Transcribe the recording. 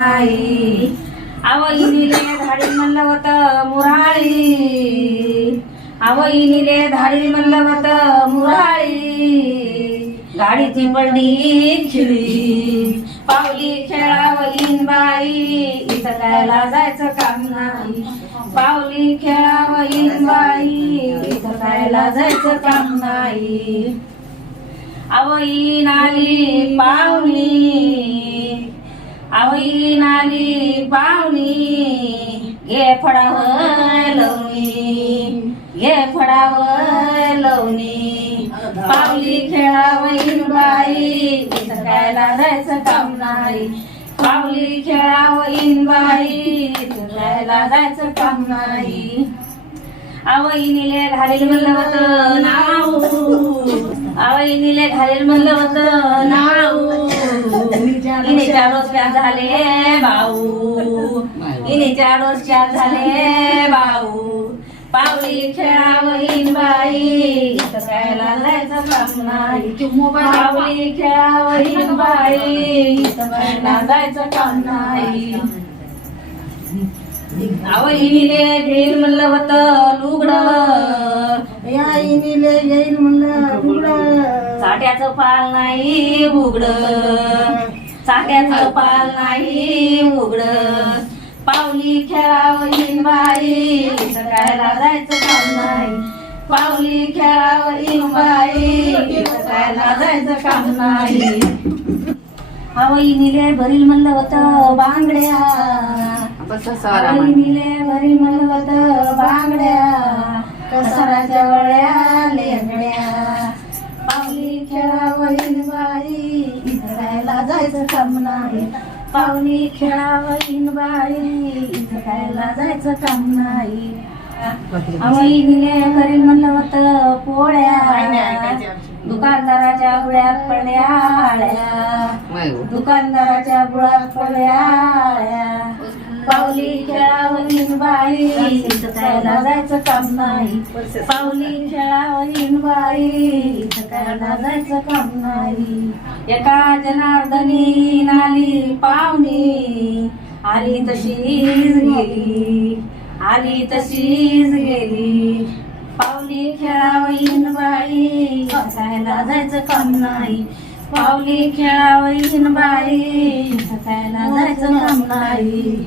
आई आवईनिले धाडी म्हणलं होतं मुराळी आवईनिले धाडी म्हणलं होतं मुराळी खिळी पावली खेळावईन बाई इथं कायला जायचं काम नाही. पावली खेळावईन बाई इथं कायला जायचं काम नाही. आवई नाली पावली आवई नाली पाहुणी घे फडाव लवणी घे फडाव लवणी पावली खेळावईन बाई इथं जायचं काम नाही. पावली खेळावईन बाई इथं जायचं काम नाही. आवईनीले घालील म्हणलं होतं नाव. आवईनीले घालील म्हणलं होतं. इने चार झाले भाऊ. इने चार झाले भाऊ. पावली खेळावईन बाई नाही. पावली खेळावईन बाई काम नाही. आवईनीले घेईल म्हणलं होतं लुगडं. या इनीले येईल म्हणलं. चाट्याचं पाल नाही उघड. चाट्याचं पाल नाही उघड. पावली खेळावं बाई सकाळला जायचं काम नाही. पावली खेळावं बाई सकाळला जायचं काम नाही. आवईनीले भरील म्हणलं होतं बांगड्या आवईनीले भरील म्हणलं होतं बांगड्या. जायचं काम नाही. पावली खेळावईन बाई इथं राहायला जायचं काम नाही. करील म्हणलं होतं पोळ्या. दुकानदाराच्या गुळ्यात पडल्या आळ्या. दुकानदाराच्या गुळात पडल्या आळ्या. पावली खेळावरीन बाई इथं खायला जायचं काम नाही. पावली खेळावरीन बाई इथं खायला जायचं काम नाही. एका जनार्दनी नाली पावनी. आली तशीच गेली. आली तशीच गेली. पावली खेळावईन बाई खायला जायचं काम नाही. पावली खेळाव खेळावईन बाई खायला जायचं काम नाही.